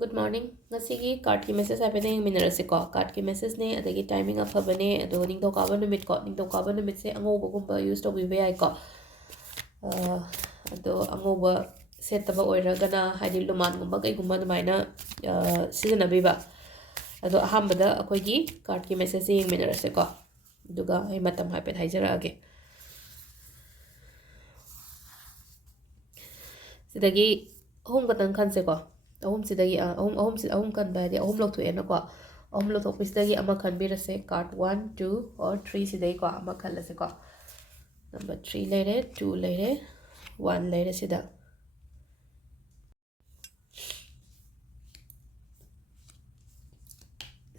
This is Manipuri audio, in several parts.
Good morning. Ngasigi card ki message hape na yung minarase ko. Card ki message ne adagi timing afaba ne ado ningdo kaba numit ko. Ningdo kaba numit se angoba gumba use to bibe ai ko. Ado angoba set taba oiragana haidi luman gumba kai gumba dumaina season abiba. Ado ahambada akoigi card ki message yung minarase ko. Duga ay matam hape haijara age. Sidagi home batang kanse ko. ahum sidagi ahum kan badi ahum lok tu ena ko ahum lok tu sidagi ama kan birase card 1 2 or 3 sidai ko ama khalase ko number 3 lere 2 lere 1 lere sida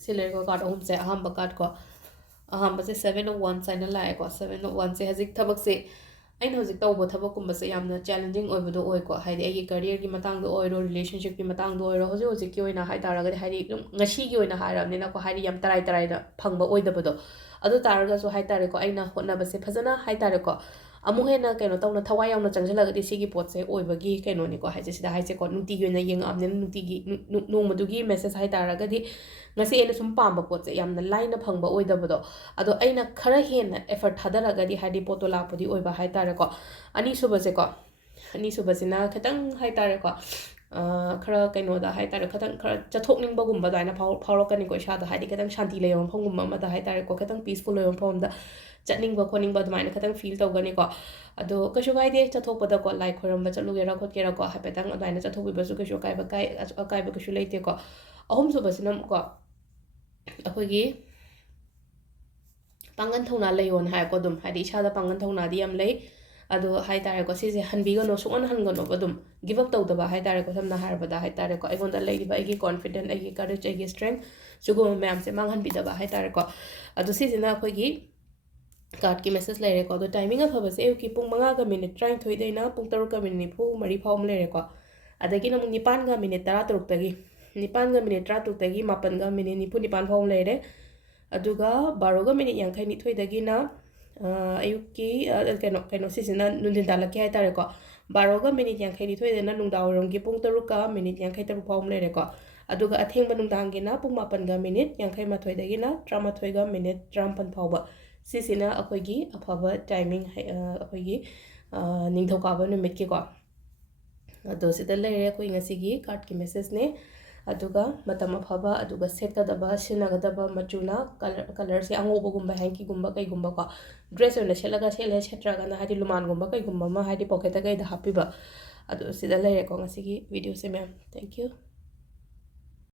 silere ko card ahum se aham ba card ko aham ba se 7 of 1 sign la ko 7 of 1 se hazik thabak se aina hojik tawbo thabak kumba se yamna challenging oibodo oi ko haidi ai career ki matang do oiro relationship ki matang do oiro hojik hojik ki oina hai taraga haidi ngasi ki oina hairamne na ko haidi yam tarai tarai da phangba oidabado adu taraga so hai tare ko aina hotna ba se phajana hai tare ko amu hena keno tawna thawai yamna changjalaga di sigi pot se oibagi keno ni ko haije sida haije ko nuti gi oina yeng amne nuti gi nongmadugi message hai taraga di ngasi ena sum pamba pot se yamna line phangba oidabado ado aina khara hena effort thadaraga di haidi poto lapodi oiba hai tare ko ani subase ko ani subasina khatang hai tare ko khara kaino da hai tare khatang khara chathokning bagum ba daina phawrokani ko sha da haidi khatang shanti leyom phangum ma da hai tare ko khatang peaceful leyom phom da chatning ba khoning ba daina khatang feel tawgani ko ado kashu gaide chathok pada ko like khoram ba chalu gera khot gera ko hapetang daina chathok bi ba su kashu kai ba kashu leite ko ahum subasina ko akogi pangan thona leyon hai ko dum hadi cha da pangan thona di am lei ado hai tare ko sise hanbiga no suan hangano badum give up tawda ba hai tare ko samna har bada hai tare ko igon da lei ba igi confident igi courage igi strength sugo ma'am se mang han bida ba hai tare ko ado sise na ko gi card ki message lere ko do timing of habase ki pung manga ga minute trying thoi deina pung taru ka minute pu mari phawm lere ko adagi na mung nipan ga minute 13 tagi nipan ga minute 13 tagi mapan ga minute nipu nipan phawm lere aduga baroga minute yankai ni thoi dagi na ayuki keno sisina nundin dalaki hai tare ko baroga minute yankai ni thoi dena nungdaw rom gi pung taru ka minute yankai taru phawm lere ko aduga atheng ba nungdang gi na pung mapan ga minute yankai ma thoi dagi na trama thoi ga minute tram pan phawba sisina akoigi afaba timing akoigi ningthokaba numit ki ko ado sida lere ko ngasigi card ki message ne aduga matam afaba aduga setkadaba sinagadaba machuna color se angoba gumba hanky gumba kai gumba ko dress ona selaga sele setraga na hadi luman gumba kai gumba ma hadi pocket ga da happy ba adu sida lere ko ngasigi video se ma'am thank you